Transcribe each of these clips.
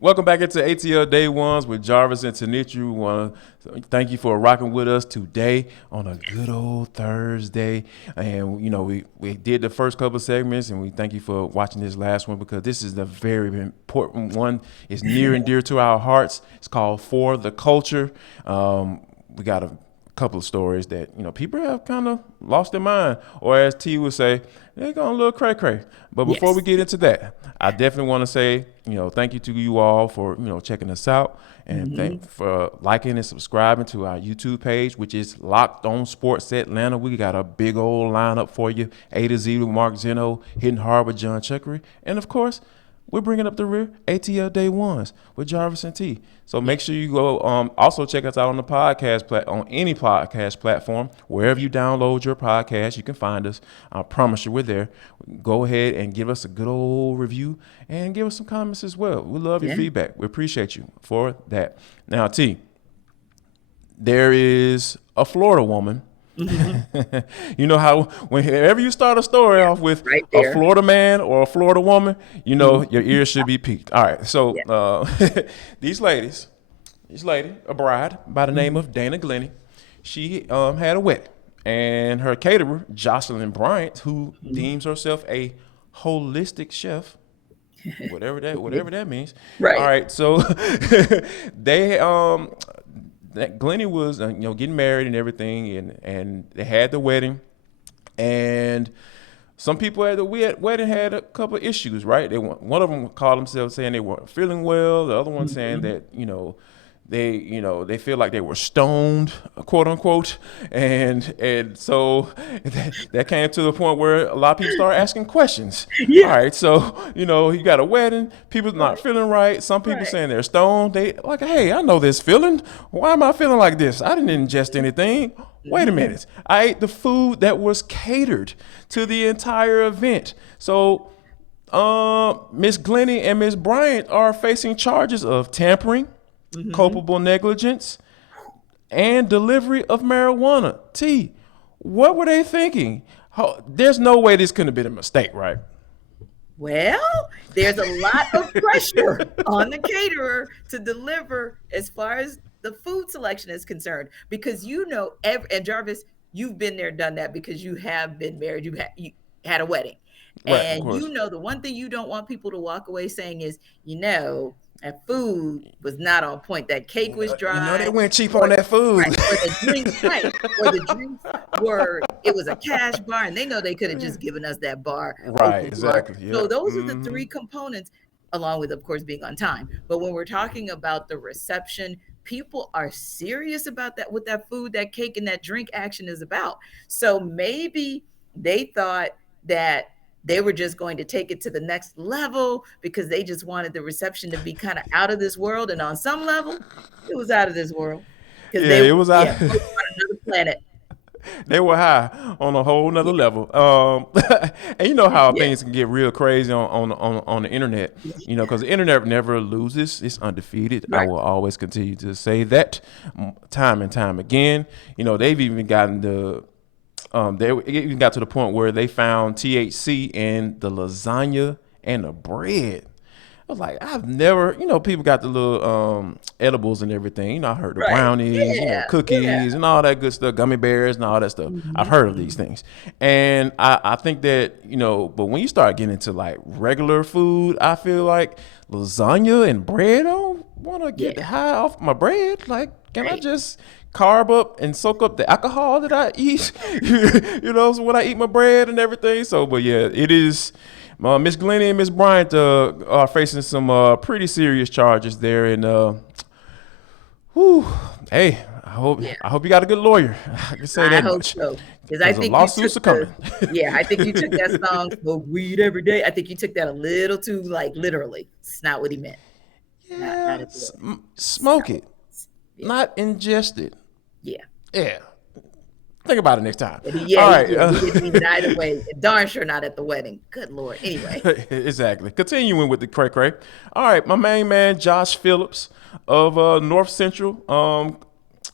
Welcome back into ATL Day Ones with Jarvis and Tenitra. We want to thank you for rocking with us today on a good old Thursday. And, we did the first couple of segments, and we thank you for watching this last one because this is the very important one. It's near and dear to our hearts. It's called For the Culture. We got a couple of stories that people have kind of lost their mind, or as T would say, they're going a little cray cray. But before we Yes. get into that, I definitely want to say thank you to you all for checking us out, and Hmm. thank for liking and subscribing to our YouTube page, which is Locked On Sports Atlanta. We got a big old lineup for you: A to Z with Mark Zeno, Hitting Hard with John Chuckery, and of course we're bringing up the rear ATL Day Ones with Jarvis and T. So make sure you go. Also check us out on the on any podcast platform, wherever you download your podcast, you can find us. I promise you, we're there. Go ahead and give us a good old review and give us some comments as well. We love your Yeah. feedback. We appreciate you for that. Now, T, there is a Florida woman. Hmm. You know how whenever you start a story off with Right a there. Florida man or a Florida woman, Hmm. your ears should be peaked. All right, so Yeah. these ladies, this lady, a bride by the name Hmm. of Dana Glenny, she had a wedding, and her caterer Jocelyn Bryant, who deems herself a holistic chef, whatever that means. All Right. right, so they that Glenny was getting married and everything, and they had the wedding, and some people at the wedding had a couple of issues, right? One of them called themselves saying they weren't feeling well. The other one saying Hmm. that they feel like they were stoned, quote unquote, and so that came to the point where a lot of people started asking questions. All Yeah. right, so you got a wedding, people not Right. feeling right. Some people Right. saying they're stoned. They like, hey, I know this feeling. Why am I feeling like this? I didn't ingest anything. Wait a Hmm. minute. I ate the food that was catered to the entire event. So, Miss Glenny and Miss Bryant are facing charges of tampering, Hmm. culpable negligence, and delivery of marijuana. T, what were they thinking? There's no way this couldn't have been a mistake, right? Well, there's a lot of pressure on the caterer to deliver as far as the food selection is concerned, because and Jarvis, you've been there, done that, because you have been married, you had a wedding, Right, of and course. the one thing you don't want people to walk away saying is, that food was not on point, that cake was They dry, went cheap on or that food. right, or the drinks, right, or the drinks were it was a cash bar, and they know they could have just given us that bar Right, open bar. exactly. So Yep. those are the Hmm. three components, along with, of course, being on time. But when we're talking about the reception, people are serious about that, what that food, that cake, and that drink action is about. So maybe they thought that they were just going to take it to the next level because they just wanted the reception to be kind of out of this world. And on some level, it was out of this world because Yeah, it was out. yeah, they were on another planet. They were high on a whole nother Yeah, level. And you know how yeah, things can get real crazy on the internet. yeah. Because the internet never loses; it's undefeated. I Right. will always continue to say that time and time again. They've even gotten it even got to the point where they found THC in the lasagna and the bread. I was like, I've never, people got the little edibles and everything. I heard the Right. brownies, Yeah. Yeah. cookies and all that good stuff, gummy bears and all that stuff. I've Mhm, heard of these mhm. things. And I think that, but when you start getting into like regular food, I feel like lasagna and bread, I don't want to get Yeah. high off my bread. Like, can I Right. just carb up and soak up the alcohol that I eat? So when I eat my bread and everything. So, but yeah, it is. Miss Glenny and Miss Bryant are facing some pretty serious charges there, and whew, hey, Yeah. I hope you got a good lawyer. I can say I that hope much, so, because I because the think you took lawsuits are coming. I think you took that song, "Smoke weed every day." I think you took that a little too, like, literally. It's not what he meant. Not Yeah, at the wedding. It's smoke not what it, he meant. Yeah. not ingest it. Yeah. Yeah, think about it next time. But All right. he didn't mean it either way. Darn sure not at the wedding. Good Lord. Anyway. Exactly. Continuing with the cray cray. All right, my main man Josh Phillips of North Central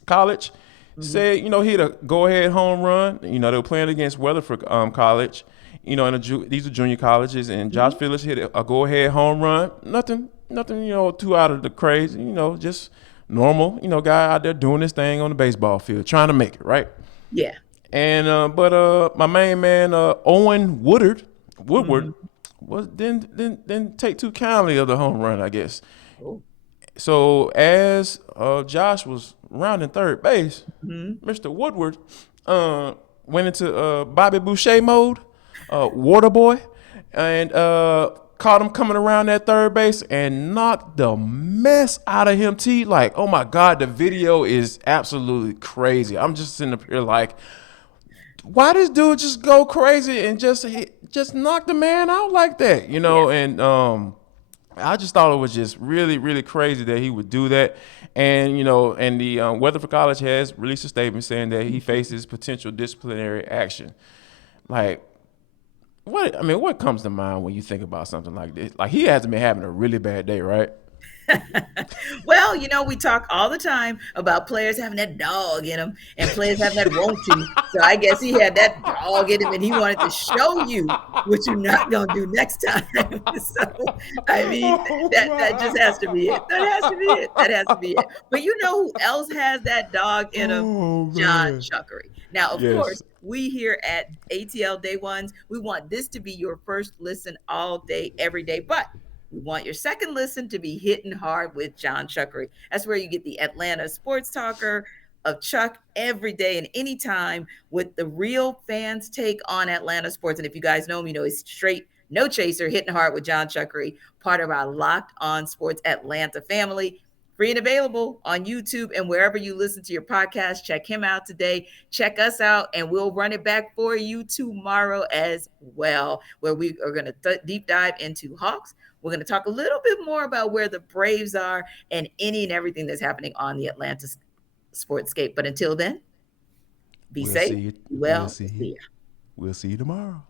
College Mhm. said, he had a go ahead home run. They were playing against Weatherford College. These are junior colleges, and Josh Mhm. Phillips hit a go ahead home run. Nothing nothing, too out of the crazy. Just normal, guy out there doing his thing on the baseball field, trying to make it right. Yeah. And but my main man Owen Woodward Mhm. was didn't take too kindly of the home run, I guess. Oh. So as Josh was rounding third base, Mhm. Mr. Woodward uh, went into Bobby Boucher mode, Waterboy, and caught him coming around that third base and knocked the mess out of him. T like, oh my God, the video is absolutely crazy. I'm just sitting up here like, why this dude just go crazy and just knock the man out like that, Yeah. And I just thought it was just really, really crazy that he would do that. And, and the Weatherford College has released a statement saying that he faces potential disciplinary action. Like, what comes to mind when you think about something like this? Like, he hasn't been having a really bad day, right? Well, we talk all the time about players having that dog in them and players having that want to. So I guess he had that dog in him and he wanted to show you what you're not going to do next time. So, I mean, that just has to be it. That has to be it. That has to be it. But you know who else has that dog in him? Oh, John man. Chuckery. Now, of Yes. course, we here at ATL Day Ones, we want this to be your first listen all day, every day. But we want your second listen to be hitting hard with John Chuckery. That's where you get the Atlanta sports talker of Chuck every day and anytime with the real fans' take on Atlanta sports. And if you guys know him, he's straight, no chaser, hitting hard with John Chuckery, part of our Locked On Sports Atlanta family. Free and available on YouTube and wherever you listen to your podcast. Check him out today. Check us out, and we'll run it back for you tomorrow as well, where we are going to deep dive into Hawks. We're going to talk a little bit more about where the Braves are and any and everything that's happening on the Atlanta sportscape. But until then, be We'll safe, see you. be We'll well, see see you. ya. We'll see you tomorrow.